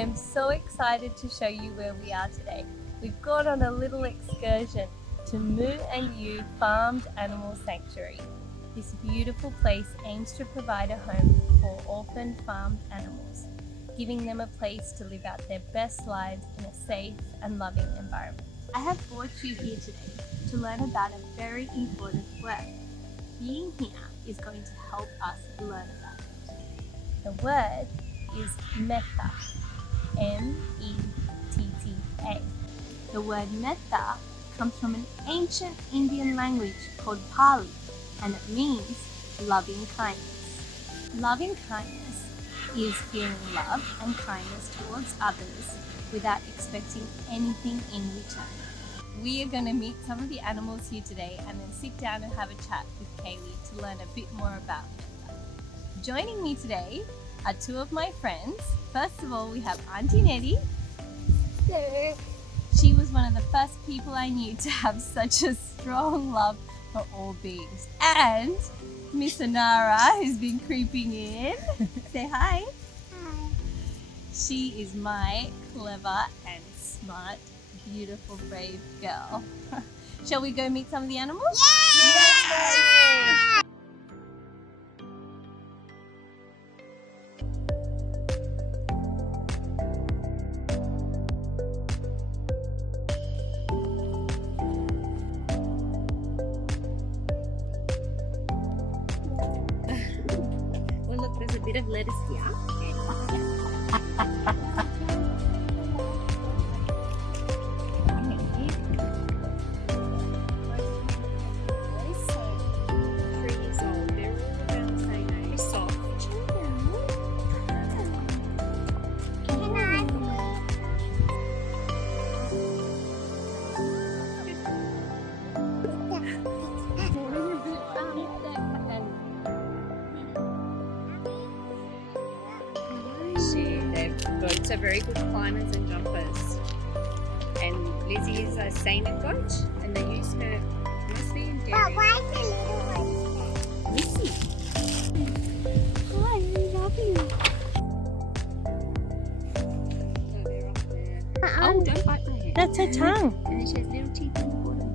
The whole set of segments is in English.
am so excited to show you where we are today. We've gone on a little excursion to Moo and You Farmed Animal Sanctuary. This beautiful place aims to provide a home for orphan farmed animals, giving them a place to live out their best lives in a safe and loving environment. I have brought you here today to learn about a very important word. Being here is going to help us learn about it. The word is Metta, M-E-T-T-A. The word Metta comes from an ancient Indian language called Pali, and it means loving kindness. Loving kindness is feeling love and kindness towards others without expecting anything in return. We are going to meet some of the animals here today and then sit down and have a chat with Kaylee to learn a bit more about Metta. Joining me today are two of my friends. First of all, we have Auntie Nettie. Sir. She was one of the first people I knew to have such a strong love for all beings. And Miss Anara, who's been creeping in. Say hi. Hi. She is my clever and smart, beautiful, brave girl. Shall we go meet some of the animals? Yeah! Well, look, there's a bit of lettuce here. They've got very good climbers and jumpers. And Lizzie is a seinen goat, and they use her mostly in dairy. But why is the little one there? Lizzie. Hi, I love you. So they're up there. Oh, don't bite my hand. That's her tongue. And then she has little teeth in the bottom.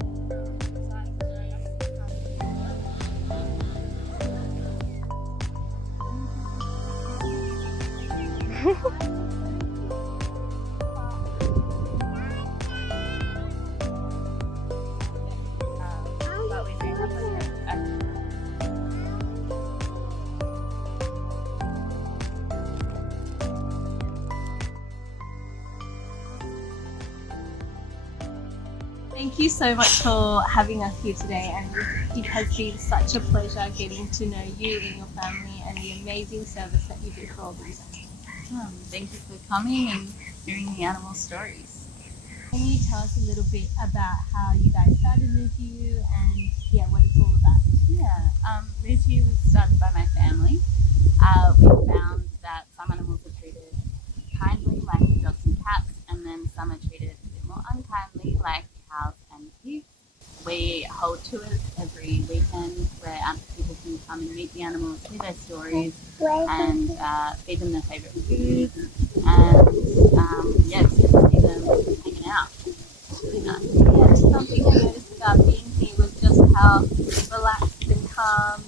Thank you so much for having us here today, and it has been such a pleasure getting to know you and your family and the amazing service that you do for all these animals. Thank you for coming and hearing the animal stories. Can you tell us a little bit about how you guys started Move You and what it's all about? Move You was started by my family. We found that some animals are treated kindly, like dogs and cats, and then some are treated a bit more unkindly, like cows and pigs. We hold tours every weekend where people can come and meet the animals, hear their stories, and feed them their favourite foods, and just see them hanging out. It's really nice. Yeah, something I noticed about being here was just how relaxed and calm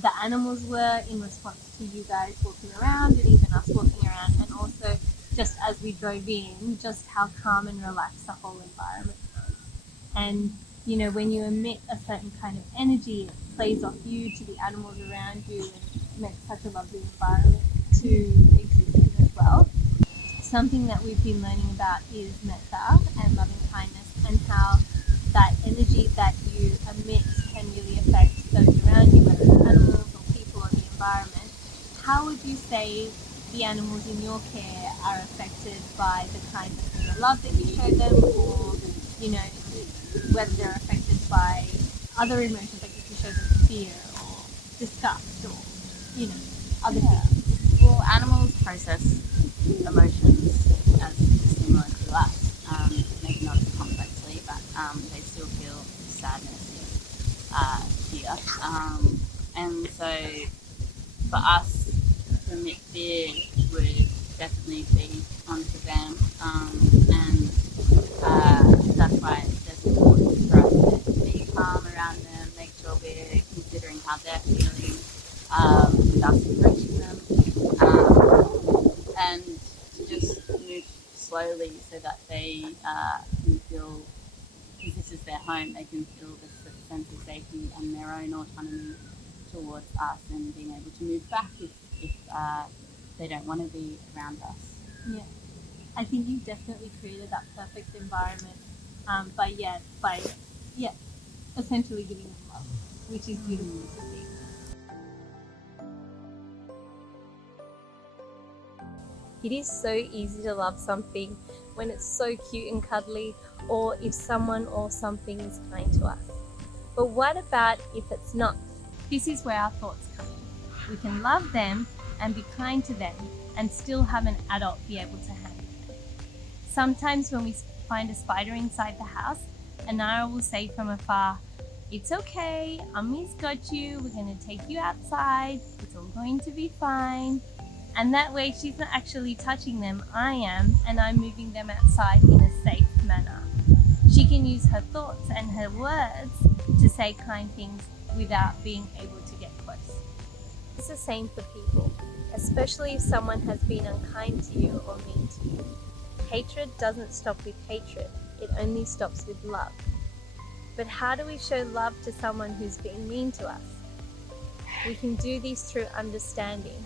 the animals were in response to you guys walking around and even us walking around, and also just as we drove in, just how calm and relaxed the whole environment was. And when you emit a certain kind of energy, it plays off you to the animals around you and makes such a lovely environment to exist in as well. Something that we've been learning about is Metta and loving kindness, and how that energy that you emit can really affect those around you, whether it's animals or people or the environment. How would you say the animals in your care are affected by the kindness and the love that you show them, or whether they're affected by other emotions, like if you show them fear or disgust or other things? Well, animals process emotions as similar to us, maybe not as complexly, but they still feel sadness, fear. And so for us to emit fear would definitely feed onto them, and that's why it's important for us to be calm around them, make sure we're considering how they're feeling without approaching them, and to just move slowly so that they can feel, because this is their home, they can feel this sense of safety and their own autonomy towards us, and being able to move back if they don't want to be around us. Yeah, I think you definitely created that perfect environment by essentially giving them love, which is beautiful to see. It is so easy to love something when it's so cute and cuddly, or if someone or something is kind to us. But what about if it's not? This is where our thoughts come in. We can love them and be kind to them and still have an adult be able to handle them. Sometimes when we find a spider inside the house, Anara will say from afar, "It's okay, Ummy's got you, we're going to take you outside, it's all going to be fine." And that way she's not actually touching them, I am, and I'm moving them outside in a safe manner. She can use her thoughts and her words to say kind things without being able to get close. It's the same for people, especially if someone has been unkind to you or mean to you. Hatred doesn't stop with hatred, it only stops with love. But how do we show love to someone who's been mean to us? We can do this through understanding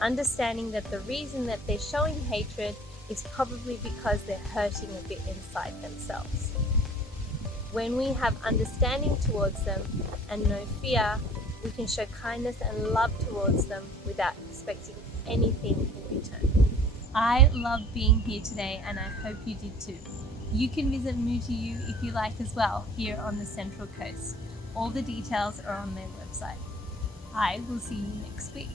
that the reason that they're showing hatred is probably because they're hurting a bit inside themselves. When we have understanding towards them and no fear, we can show kindness and love towards them without expecting anything in return. I love being here today, and I hope you did too. You can visit Mutiyu if you like as well, here on the Central Coast. All the details are on their website. I will see you next week.